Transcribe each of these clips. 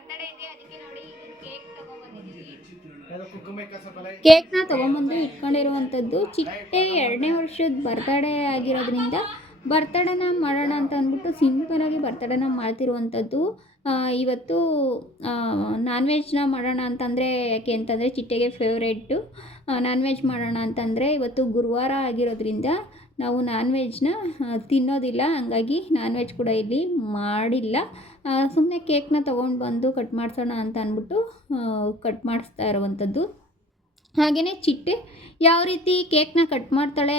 Birthday ಇದೆ ಅದಕ್ಕೆ ನೋಡಿ ಕೇಕ್ ತಗೊಂಡ್ಬಂದಿದ್ದೀವಿ ಕೇಕ್ನ ತಗೊಂಬಂದು ಇಟ್ಕೊಂಡಿರುವಂಥದ್ದು ಚಿಟ್ಟೆ ಎರಡನೇ ವರ್ಷದ ಬರ್ತಡೇ ಆಗಿರೋದ್ರಿಂದ ಬರ್ತಡೇನ ಮಾಡೋಣ ಅಂತ ಅಂದ್ಬಿಟ್ಟು ಸಿಂಪಲಾಗಿ ಬರ್ತಡೇನ ಮಾಡ್ತಿರುವಂಥದ್ದು. ಇವತ್ತು ನಾನ್ ವೆಜ್ನ ಮಾಡೋಣ ಅಂತಂದರೆ ಯಾಕೆ ಅಂತಂದರೆ ಚಿಟ್ಟೆಗೆ ಫೇವ್ರೇಟು ನಾನ್ ವೆಜ್ ಮಾಡೋಣ ಅಂತಂದರೆ ಇವತ್ತು ಗುರುವಾರ ಆಗಿರೋದ್ರಿಂದ ನಾವು ನಾನ್ ವೆಜ್ನ ತಿನ್ನೋದಿಲ್ಲ. ಹಂಗಾಗಿ ನಾನ್ ವೆಜ್ ಕೂಡ ಇಲ್ಲಿ ಮಾಡಿಲ್ಲ. ಸುಮ್ಮನೆ ಕೇಕ್ನ ತೊಗೊಂಡು ಬಂದು ಕಟ್ ಮಾಡಿಸೋಣ ಅಂತ ಅಂದ್ಬಿಟ್ಟು ಕಟ್ ಮಾಡಿಸ್ತಾ ಇರುವಂಥದ್ದು. ಹಾಗೆಯೇ ಚಿಟ್ಟೆ ಯಾವ ರೀತಿ ಕೇಕ್ನ ಕಟ್ ಮಾಡ್ತಾಳೆ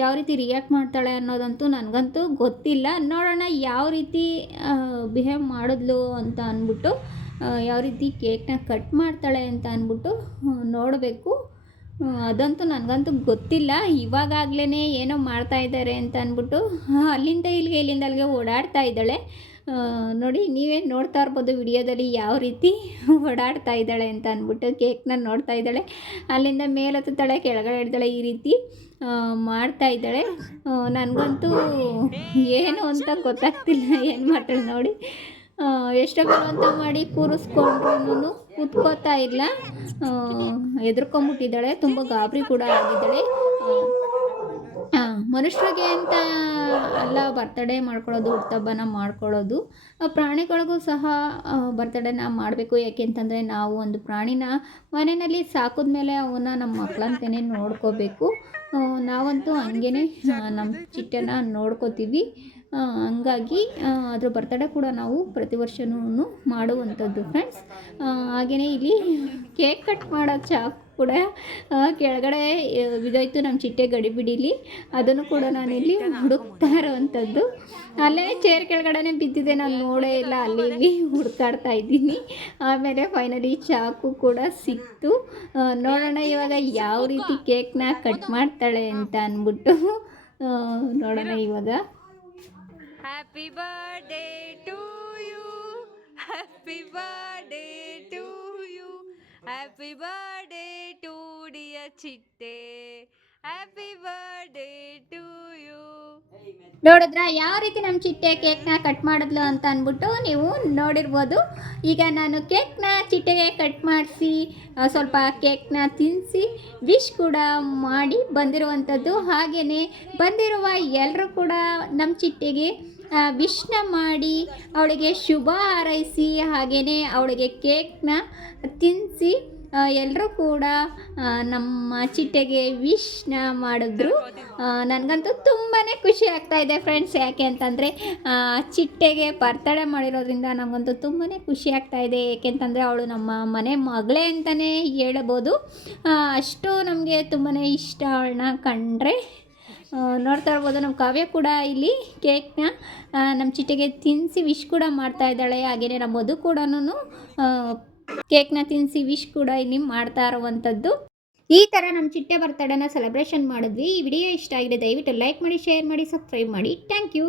ಯಾವ ರೀತಿ ರಿಯಾಕ್ಟ್ ಮಾಡ್ತಾಳೆ ಅನ್ನೋದಂತೂ ನನಗಂತೂ ಗೊತ್ತಿಲ್ಲ. ನೋಡೋಣ ಯಾವ ರೀತಿ ಬಿಹೇವ್ ಮಾಡಿದ್ಲು ಅಂತ ಅಂದ್ಬಿಟ್ಟು ಯಾವ ರೀತಿ ಕೇಕ್ನ ಕಟ್ ಮಾಡ್ತಾಳೆ ಅಂತ ಅಂದ್ಬಿಟ್ಟು ನೋಡಬೇಕು. ಅದಂತೂ ನನಗಂತೂ ಗೊತ್ತಿಲ್ಲ. ಇವಾಗಾಗಲೇ ಏನೋ ಮಾಡ್ತಾ ಇದ್ದಾರೆ ಅಂತ ಅಂದ್ಬಿಟ್ಟು ಅಲ್ಲಿಂದ ಇಲ್ಲಿಗೆ, ಇಲ್ಲಿಂದ ಅಲ್ಲಿಗೆ ಓಡಾಡ್ತಾ ಇದ್ದಾಳೆ. ನೋಡಿ, ನೀವೇನು ನೋಡ್ತಾ ಇರ್ಬೋದು ವಿಡಿಯೋದಲ್ಲಿ ಯಾವ ರೀತಿ ಓಡಾಡ್ತಾ ಇದ್ದಾಳೆ ಅಂತ ಅಂದ್ಬಿಟ್ಟು ಕೇಕ್ನ ನೋಡ್ತಾ ಇದ್ದಾಳೆ. ಅಲ್ಲಿಂದ ಮೇಲೆ ಕೆಳಗಡೆ ಇಡ್ತಾಳೆ ಈ ರೀತಿ ಮಾಡ್ತಾ ಇದ್ದಾಳೆ. ನನಗಂತೂ ಏನು ಅಂತ ಗೊತ್ತಾಗ್ತಿಲ್ಲ. ಏನು ಮಾಡ್ತಾಳೆ ನೋಡಿ. ಆ, ಎಷ್ಟೋ ಬಲವಂತ ಮಾಡಿ ಕೂರಿಸ್ಕೊಂಡ್ರು ಉತ್ಕೋತಾ ಇಲ್ಲ. ಹೆದರ್ಕೊಂಬಿಟ್ಟಿದ್ದಾಳೆ ತುಂಬ ಗಾಬರಿ ಕೂಡ ಆಗಿದ್ದಾಳೆ. ಮನುಷ್ಯರಿಗೆ ಅಂತ ಅಲ್ಲ ಬರ್ತಡೇ ಮಾಡ್ಕೊಳ್ಳೋದು ಹುಟ್ಟಬ್ಬನ ಮಾಡ್ಕೊಳ್ಳೋದು. ಪ್ರಾಣಿಗಳಿಗೂ ಸಹ ಬರ್ತಡೇನ ಮಾಡಬೇಕು. ಯಾಕೆ ಅಂತಂದರೆ ನಾವು ಒಂದು ಪ್ರಾಣಿನ ಮನೆಯಲ್ಲಿ ಸಾಕಿದ ಮೇಲೆ ಅವನ್ನ ನಮ್ಮ ಮಕ್ಕಳಂತೇ ನೋಡ್ಕೋಬೇಕು. ನಾವಂತೂ ಹಂಗೇ ನಮ್ಮ ಚಿಟ್ಟೆನ ನೋಡ್ಕೋತೀವಿ. ಹಂಗಾಗಿ ಅದ್ರ ಬರ್ತಡೇ ಕೂಡ ನಾವು ಪ್ರತಿ ವರ್ಷವೂ ಮಾಡುವಂಥದ್ದು ಫ್ರೆಂಡ್ಸ್ ಹಾಗೆಯೇ ಇಲ್ಲಿ ಕೇಕ್ ಕಟ್ ಮಾಡೋ ಚಾಕು ಕೂಡ ಕೆಳಗಡೆ ಇದಾಯಿತು ನಮ್ಮ ಚಿಟ್ಟೆ ಗಡಿಬಿಡಿಲಿ ಅದನ್ನು ಕೂಡ ನಾನಿಲ್ಲಿ ಹುಡುಕ್ತಾ ಇರೋವಂಥದ್ದು. ಅಲ್ಲೇ ಚೇರ್ ಕೆಳಗಡೆ ಬಿದ್ದಿದೆ, ನಾನು ನೋಡೇ ಇಲ್ಲ. ಅಲ್ಲಿ ಇಲ್ಲಿ ಹುಡುಕಾಡ್ತಾ ಇದ್ದೀನಿ. ಆಮೇಲೆ ಫೈನಲಿ ಚಾಕು ಕೂಡ ಸಿಕ್ತು. ನೋಡೋಣ ಇವಾಗ ಯಾವ ರೀತಿ ಕೇಕ್ನ ಕಟ್ ಮಾಡ್ತಾಳೆ ಅಂತ ಅಂದ್ಬಿಟ್ಟು ನೋಡೋಣ ಇವಾಗ. Happy birthday to you. Happy birthday to you. Happy birthday to dear Chitte. Happy birthday to you ನೋಡಿದ್ರ ಯಾವ ರೀತಿ ನಮ್ಮ ಚಿಟ್ಟೆ ಕೇಕ್ನ ಕಟ್ ಮಾಡಿದ್ಲು ಅಂತ ಅಂದ್ಬಿಟ್ಟು ನೀವು ನೋಡಿರ್ಬೋದು. ಈಗ ನಾನು ಕೇಕ್ನ ಚಿಟ್ಟೆಗೆ ಕಟ್ ಮಾಡಿಸಿ ಸ್ವಲ್ಪ ಕೇಕ್ನ ತಿನ್ನಿಸಿ ವಿಶ್ ಕೂಡ ಮಾಡಿ ಬಂದಿರುವಂಥದ್ದು. ಹಾಗೆಯೇ ಬಂದಿರುವ ಎಲ್ಲರೂ ಕೂಡ ನಮ್ಮ ಚಿಟ್ಟೆಗೆ ವಿಶ್ನ ಮಾಡಿ ಅವಳಿಗೆ ಶುಭ ಹಾರೈಸಿ ಹಾಗೆಯೇ ಅವಳಿಗೆ ಕೇಕ್ನ ತಿನ್ನಿಸಿ ಎಲ್ಲರೂ ಕೂಡ ನಮ್ಮ ಚಿಟ್ಟೆಗೆ ವಿಶ್ನ ಮಾಡಿದ್ರು. ನನಗಂತೂ ತುಂಬಾ ಖುಷಿ ಆಗ್ತಾ ಇದೆ ಫ್ರೆಂಡ್ಸ್ ಯಾಕೆ ಅಂತಂದರೆ ಚಿಟ್ಟೆಗೆ ಬರ್ತಡೇ ಮಾಡಿರೋದ್ರಿಂದ ನಮಗಂತೂ ತುಂಬಾ ಖುಷಿ ಆಗ್ತಾ ಇದೆ. ಏಕೆಂತಂದರೆ ಅವಳು ನಮ್ಮ ಮನೆ ಮಗಳೇ ಅಂತಲೇ ಹೇಳ್ಬೋದು. ಅಷ್ಟು ನಮಗೆ ತುಂಬಾ ಇಷ್ಟ ಅವಳನ್ನ ಕಂಡ್ರೆ. ನೋಡ್ತಾ ಇರ್ಬೋದು, ನಮ್ಮ ಕಾವ್ಯ ಕೂಡ ಇಲ್ಲಿ ಕೇಕ್ನ ನಮ್ಮ ಚಿಟ್ಟೆಗೆ ತಿನ್ನಿಸಿ ವಿಶ್ ಕೂಡ ಮಾಡ್ತಾ ಇದ್ದಾಳೆ. ಹಾಗೆಯೇ ನಮ್ಮ ಮಧು ಕೂಡ ಕೇಕ್ನ ತಿನ್ನಿಸಿ ವಿಶ್ ಕೂಡ ಇಲ್ಲಿ ಮಾಡ್ತಾ ಇರುವಂಥದ್ದು. ಈ ಥರ ನಮ್ಮ ಚಿಟ್ಟೆ ಬರ್ತಡೇನ ಸೆಲೆಬ್ರೇಷನ್ ಮಾಡಿದ್ವಿ. ಈ ವಿಡಿಯೋ ಇಷ್ಟ ಆಗಿದೆ ದಯವಿಟ್ಟು ಲೈಕ್ ಮಾಡಿ ಶೇರ್ ಮಾಡಿ ಸಬ್ಸ್ಕ್ರೈಬ್ ಮಾಡಿ. Thank you